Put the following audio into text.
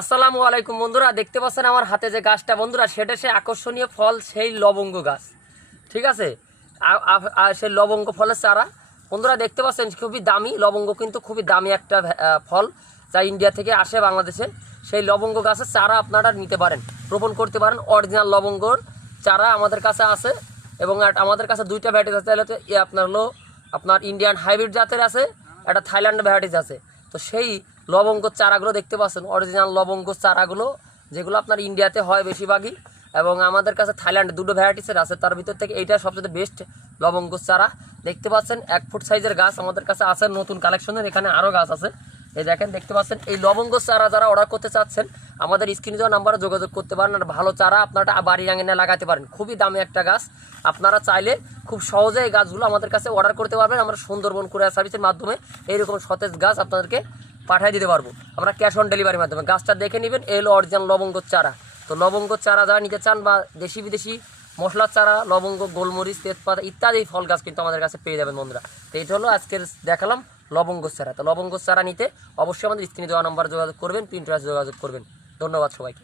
আসসালামু আলাইকুম বন্ধুরা, দেখতে পাচ্ছেন আমার হাতে যে গাছটা বন্ধুরা, সেটা সে আকর্ষণীয় ফল, সেই লবঙ্গ গাছ। ঠিক আছে, সেই লবঙ্গ ফলের চারা বন্ধুরা দেখতে পাচ্ছেন, খুবই দামি লবঙ্গ, কিন্তু খুবই দামি একটা ফল, যা ইন্ডিয়া থেকে আসে বাংলাদেশে। সেই লবঙ্গ গাছের চারা আপনারা নিতে পারেন, রোপণ করতে পারেন। অরিজিনাল লবঙ্গর চারা আমাদের কাছে আছে, এবং আমাদের কাছে দুইটা ভ্যারাইটিস আছে। আপনার ইন্ডিয়ান হাইব্রিড জাতের আছে, একটা থাইল্যান্ড ভ্যারাইটিস আছে। তো সেই লবঙ্গ চারাগুলো দেখতে পাচ্ছেন, অরিজিনাল লবঙ্গ চারাগুলো, যেগুলো আপনার ইন্ডিয়াতে হয় বেশিরভাগই, এবং আমাদের কাছে থাইল্যান্ডে দুটো ভ্যারাইটিসের আছে। তার ভিতর থেকে এইটা সবচেয়ে বেস্ট লবঙ্গ চারা। দেখতে পাচ্ছেন 1 ফুট সাইজের গাছ আমাদের কাছে আছে, নতুন কালেকশনের। এখানে আরও গাছ আছে, এই দেখেন, দেখতে পাচ্ছেন। এই লবঙ্গ চারা যারা অর্ডার করতে চাচ্ছেন, আমাদের স্ক্রিনে দেওয়া নাম্বারে যোগাযোগ করতে পারেন। আর ভালো চারা আপনারা বাড়ির আঙিনায় লাগাতে পারেন। খুবই দামি একটা গাছ, আপনারা চাইলে খুব সহজে এই গাছগুলো আমাদের কাছে অর্ডার করতে পারবেন। আমরা সুন্দরবন কুরিয়ার সার্ভিসের মাধ্যমে এইরকম সতেজ গাছ আপনাদেরকে পাঠিয়ে দিতে পারবো, আমরা ক্যাশ অন ডেলিভারির মাধ্যমে। গাছটা দেখে নেবেন, এই হলো অরিজিনাল লবঙ্গ চারা। তো লবঙ্গ চারা যারা নিতে চান, বা দেশি বিদেশি মশলার চারা, লবঙ্গ, গোলমরিচ, তেজপাতা ইত্যাদি ফল গাছ কিন্তু আমাদের কাছে পেয়ে যাবেন বন্ধুরা। তো এইটা হলো আজকের দেখালাম লবঙ্গ চারা। তো লবঙ্গ চারা নিতে অবশ্যই আমাদের স্ক্রিনে দেওয়া নাম্বার যোগাযোগ করবেন, প্রিন্টারেস্টে যোগাযোগ করবেন। ধন্যবাদ সবাইকে।